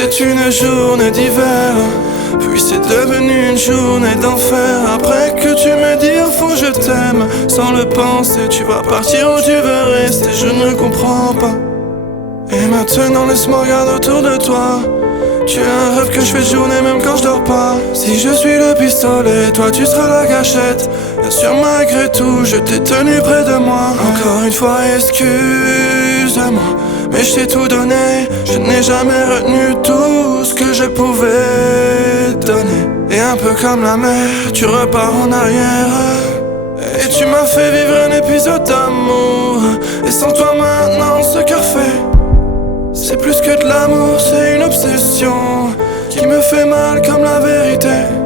C'était une journée d'hiver, puis c'est devenu une journée d'enfer. Après que tu me dis au fond je t'aime, sans le penser tu vas partir ou tu veux rester, je ne comprends pas. Et maintenant laisse-moi regarder autour de toi. Tu as un rêve que je fais de journée même quand je dors pas. Si je suis le pistolet, toi tu seras la gâchette. Bien sûr malgré tout, je t'ai tenu près de moi. Encore une fois excuse-moi, mais je t'ai tout donné. Je n'ai jamais retenu tout ce que je pouvais donner. Et un peu comme la mer, tu repars en arrière. Et tu m'as fait vivre un épisode d'amour. Et sans toi maintenant ce cœur fait, c'est plus que de l'amour, c'est une obsession qui me fait mal comme la vérité.